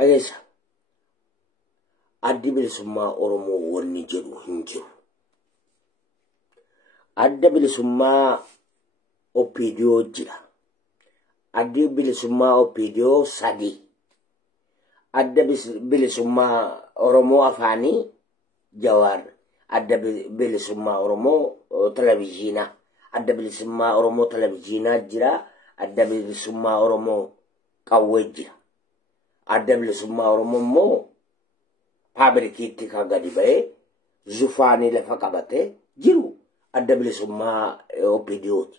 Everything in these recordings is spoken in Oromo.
أجلس أدي بالسماء أرمو والنجر هنجر أدي بالسماء أوبيديو جرا أدي بالسماء أوبيديو سادي أدي بالسماء أرمو أفاني جوار أدي بالسماء أرمو تلفزيونا أدي بالسماء أرمو تلفزيونا جرا أدي بالسماء أرمو قوي أدي بالسماء أرمو فابريكيتي كاغادي باي زفاني لفقبته جيرو أدي بالسماء أوبيديو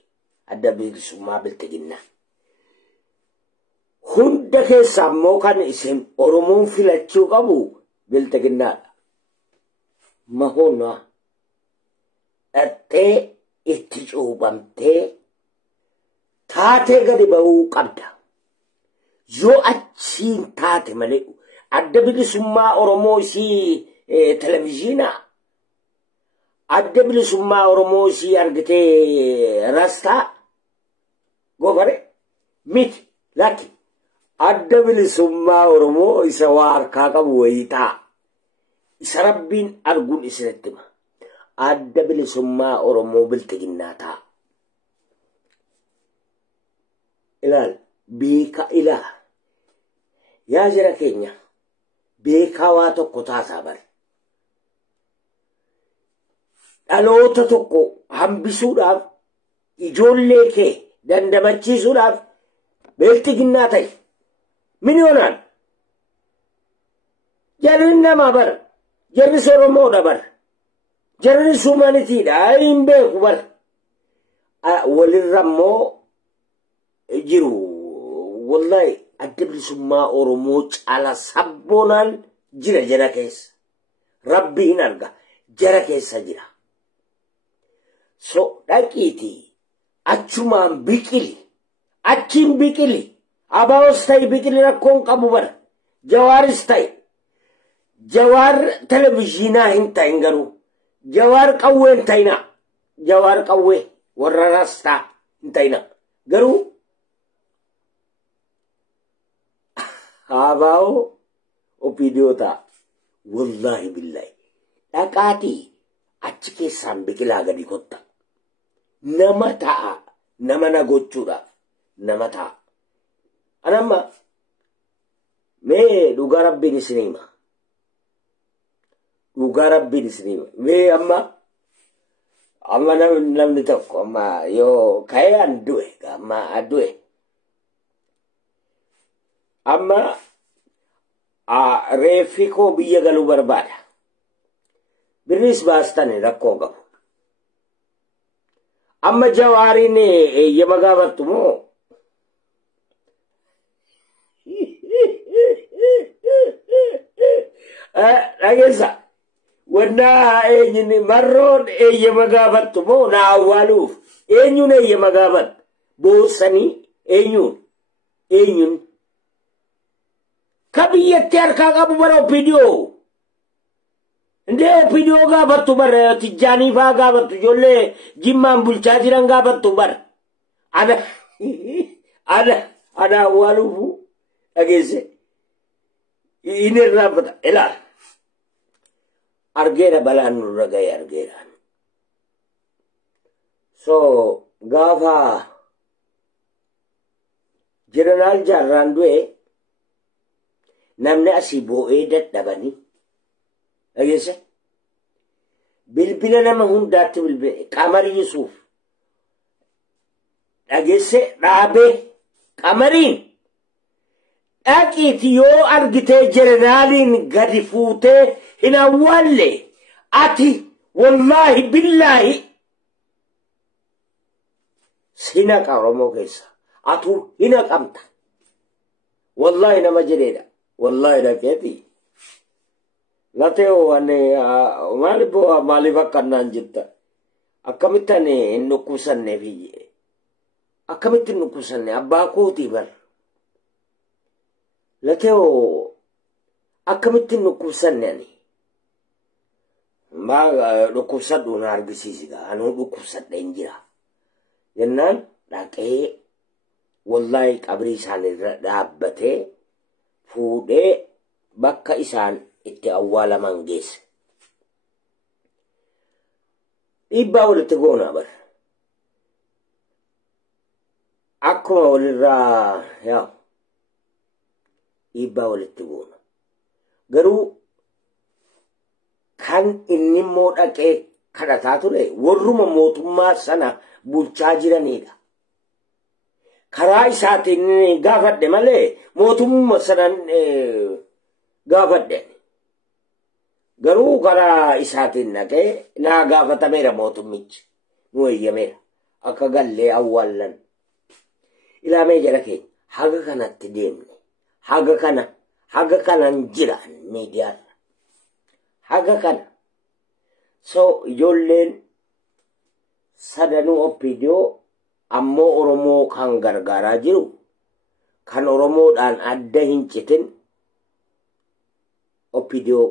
أدي بالسماء بالتجنة هندك سامو كان اسم أرمون في لاتشو قبو بالتجنة ما هونا أتى اتجو بامتى تاتي قدي باو قبدا جو أتشين تاتي ملئو أدى بالسماء أرمو سي تلفزيونا أدى بالسماء أرمو سي أرغتي راستا غوغري ميت لكن أدى بالسماء أرمو إسوار كاكا ويتا إسربين أرغون إسرتما أدى بالسماء أرمو بالتجناتا إلال بيكا إله يا جرى كينيا بيكا واتو قطاتا بر ألوتا توكو هم بسوداف إجول ليكي دندمتشي سوداف بالتجناتي من يونان جرنا ما بر جرن سورمو دبر جرن سومانتي دايم بيكو بر وللرمو جيرو والله أدبل سما أورموج على سبونان جرا كيس ربي نرجع جرا كيس جرا so dakiti achuman bikili achim bikili abaw stay bikili na kong kabubar jawar stay jawar televisiona hinta ingaru jawar kawe hintaina jawar kawe warrasta hintaina garu أباو أبيديوتا والله بالله أكاتي أتشكي سامبكي لاغدي كوتا نمتا نمنا غوتشورا نمتا أنا ما مي دوغارب بين سينما دوغارب بين سينما مي أما نم نتوك أما يو كايان دوه أما أدوه أما ريفيكو بيجالو بربادا بالنسبة أستاني ركوغا أما جواري ني يمغابتمو أجلسا ونا إيجني مرون يمغابتمو ناوالوف إيجنون يمغابت بوساني إيجنون كبيت تركا كابو برو فيديو inde فيديو غابتو بر تجاني فا غابتو جولي جيمان بولچاجران غابتو بر انا والو اگيسه ينير رابطه الا ارغيرا بلان رغاي ارغيرا so غافا جنرال جاراندوي namni asii bo'ee dadhabanii dhageesse bilbila nama hundaatti bilbile qamari Yusuf dhageesse dhaabee qamariin dhaqiiti yoo argitee jeneraaliin gadi fuutee hin awwaalle ati wallaahi billaahi sinaqa Oromoo keessa atu hina qabta wallaahi nama jedheedha والله لا كذي لا تيو أني مالي بكرنا جدا أكملتني إنه كوسنة في أكملت إنه كوسنة أباكو تبر لا تيو أكملت إنه كوسنة يعني ما لكوسات دونا أرجسيسيكا أنا لكوسات دينجرا جنان لكن والله كبري ساني رابطه فودي bakka isaan itti awwaalaman geesse. Dhiibbaa walitti goonaa bara. Akkuma walirraa yaa dhiibbaa walitti goona. Garuu kan inni immoo dhaqee kadhataa ture warruma mootummaa sana bulchaa jiranidha. Karaa isaatiin gaafadhe malee mootummaa sanan gaafadhe. Garuu karaa isaatiin dhaqee naa gaafatameera mootummichi nu eeyyameera akka gallee awwaallan. Ilaamee jala keenya haga kanatti deemne haga kanan jiran miidiyaarra haga kana. So ijoolleen sadanuu Opiidiyoo ammoo Oromoo kan gargaaraa jiru kan Oromoodhaan adda hin citin Opiidiyoo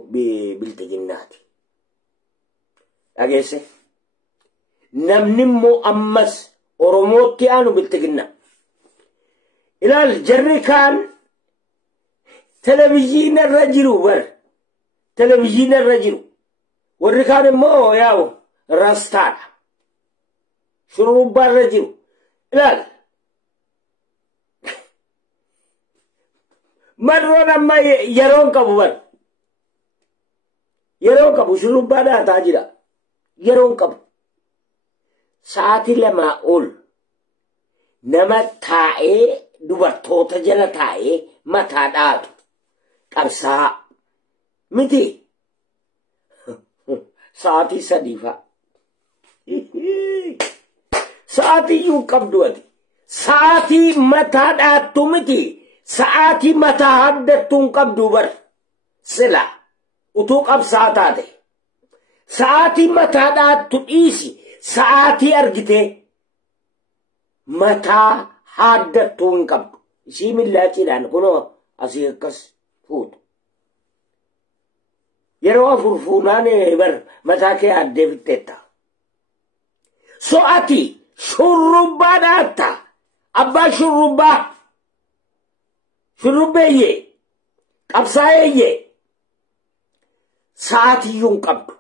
biltiginnaati. Dhageesse namni immoo ammas Oromootti aanu biltiginnaa. Ilaal jarri kaan televiziina irra jiru bar televiziina irra jiru. Warri kaan immoo yaa'u rastaadha. Shurrubbaa irra jiru. Ilaal. Marroon amma yeroon qabu bar. Yeroon qabu shurrubbaa dhaataa jira. Yeroon qabu. Sa'aatii lamaa ol nama taa'ee dubartoota jala taa'ee mataa dhaatu qabsaa miti. Sa'aatii sadiifa. Sa'aatii yuu qabdu ati. Sa'aatii mataa dhaattu miti. Sa'aatii mataa haddattuun qabdu bar. Sila utuu qabsaa taate. Sa'aatii mataa dhaattu dhiisi. Sa'aatii argite mataa haddattuun qabdu. Ishii millaachiidhaan kunoo asii akkas fuutu. Yeroo afur fuunaan bar mataa kee addee fixxeetta. So ati shurrubbaa dhaatta. Abbaa shurrubbaa. Shurrubbeeyyee. Qabsaayeeyyee. Sa'aatiyyuun qabdu.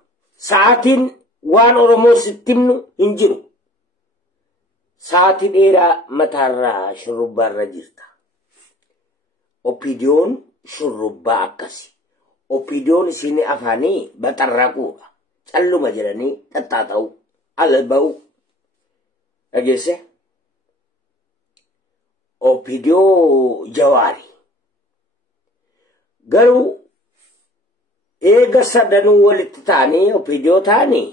Sa'aatiin waan Oromoo sitti himnu hin jiru. Sa'aatii dheeraa mataarraa shurrubbaarra jirta. Opiidiyoon shurrubbaa akkasi. Opiidiyoon isin afaanii baxarraquudha. Calluma jedhanii xaxxaata'u. Alba'u. Dhageesse? Opiidiyoo Jawaari. Garuu eega sadanuu walitti ta'anii Opiidiyoo ta'anii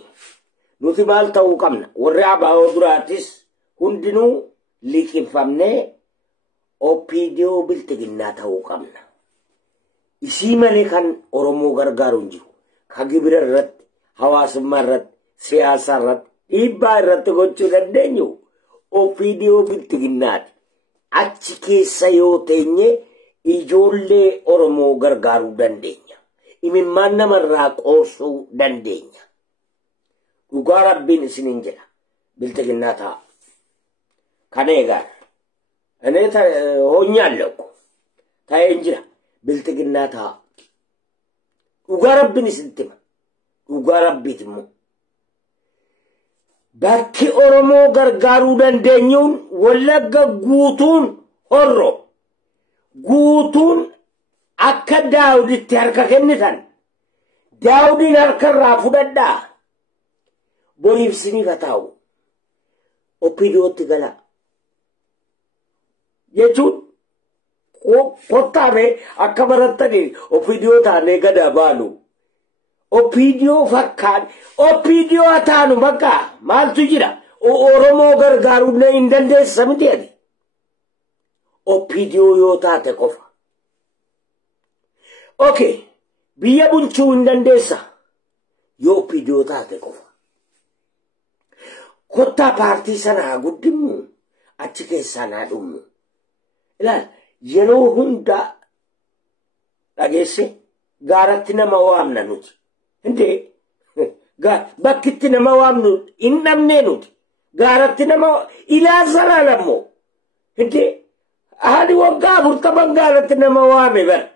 nuti maal ta'uu qabna? Warri abaa'oo duraatis hundinuu liqinfamnee Opiidiyoo biltiginnaa ta'uu qabna. Isii malee kan Oromoo gargaaru hin jiru. Ka gibira irratti, hawaasummaa irratti, siyaasa irratti, dhiibbaa irratti gochuu dandeenyu Opiidiyoo biltiginnaati. Achi keessa yoo teenye ijoollee Oromoo gargaaruu dandeenya. Imimmaan namarraa qoorsuu dandeenya. Dhugaa Rabbiin isiniin jedha. Biltiginnaa ta'a. Kana eegaa. Ani honyaan lakku. Taa'een jira. Biltiginnaa ta'a. Dhugaa Rabbiin isinitti hima. Dhugaa Rabbiit immoo. Bakki Oromoo gargaaruu dandeenyuun Wallagga guutuun horro. Guutuun akka Daawuditti harka kennitan. Daawudiin harkarraa fudhadhaa. Boriif isiniif haa taa'u. Opiidiyootti gala. Jechuun kottaame akka barattanii Opiidiyoo taanee gada baanu. Opiidiyoo fakkaan. Opiidiyoo haa taanu bakka maaltu jira? Oromoo gargaaruu hin dandeessa miti ati. Opiidiyoo yoo taate qofa. Okay. Biyya bulchuu hin dandeessa. Yoo Opiidiyoo taate qofa. Kottaa paartii sanaa guddimmu achi keessaa naa dhummu. Ilaal yeroo hunda dhageesse gaaratti nama waamna nuti. Hinde bakkitti nama waamnu hin dhabnee nuti. Gaaratti nama Ilaazara lammoo. Hinde haali waggaa 40 gaaratti nama waame bara.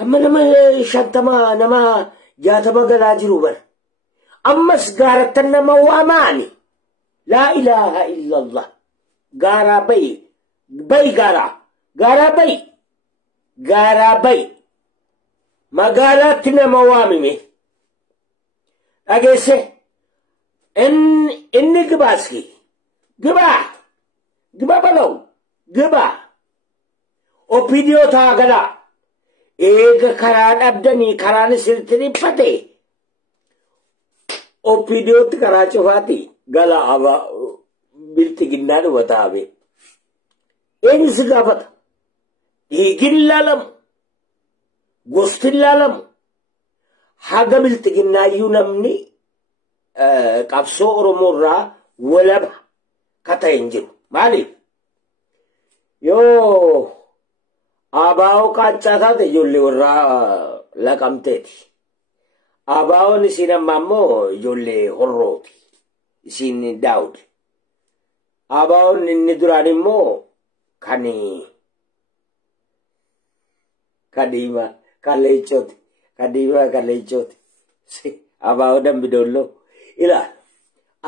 amma nama shantama nama jaatama galaa jiru bar ammas gaarattan nama waamaani laa ilaaha illallah gaaraa bay gaaraa bay magaalaatti nama waamime dhageesse inni gibaaski gibaa balaw gibaa opidiyoo taagalaa eega karaa dhabdanii karaan sirti dhiphate opidiyootti karaa cufaati gala aba biltiginnaa dhufa taabe eenyu si gaafata dhiigin laalamu gostin laalamu haga biltiginnaayyuu namni qabsoo oromoorraa walaba kata hin jiru maaliif yoo abaa'oo qaachaa taate ijoollee warraa laqamteeti abaa'oon isiin amma ammoo ijoollee horrooti isiin daawud abaa'oon inni duraan immoo kan kadiima kaleechooti abaa'oo dambidolloo ilaal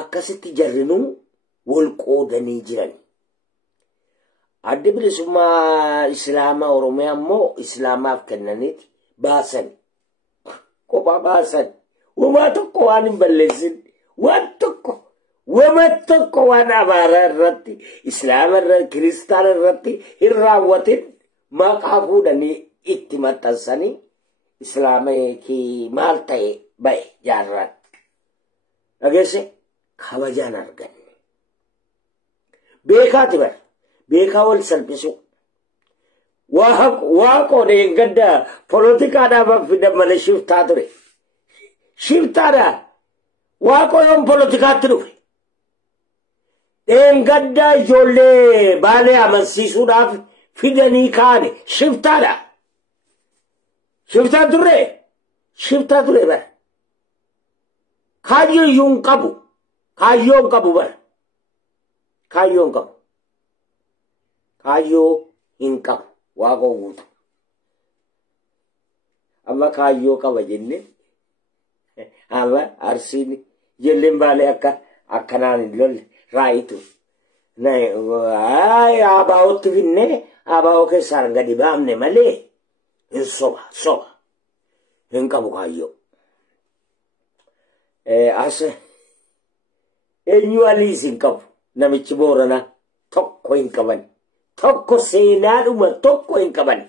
akkasitti jarrinuu wal qoodanii jiran adda bilisummaa islaamaa oromiyaa immoo islaamaaf kennaniiti baasan kophaa baasan wamaa tokko waan hin balleessin waan tokko waan amaaraa irratti islaama irratti kiristaana irratti hin raawwatin maqaa fuudhanii itti maxxansanii islaama maal ta'e ba'e jaarraan dhageesse kabajaan arganne beekaati bara beekaa wal salphisu waaqoodheen gadda poolotikaadhaaf fidan malee shiftaa ture shiftaadha waaqoo yoon poolotikaatti dhufe dheen gadda ijoollee baalee amansiisuudhaaf fidanii kaane shiftaadha shiftaa ture bara kaayyoon qabu bara kaayyoon qabu kaayyoo hin qabu waaqoo guutu amma kaayyoo qaba jenne amma arsiin ijoolleen baalee akkanaan hin lolle raayitu abaa'ootti finne abaa'oo keessaan gadi baamne malee hin soba hin qabu kaayyoo as eenyu aliis hin qabu namichi Booranaa tokko hin qaban tokko seenaadhuma tokko hin qaban